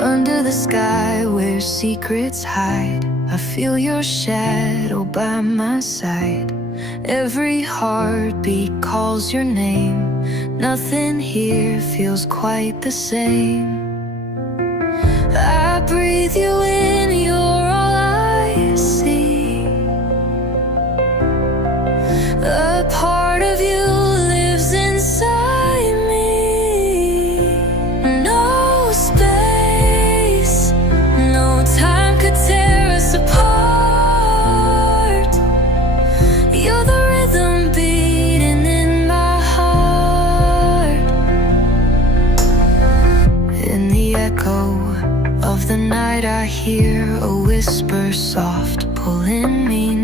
Under the sky where secrets hide, I feel your shadow by my side. Every heartbeat calls your name. Nothing here feels quite the same. I breathe you in, you're all I see. A part of you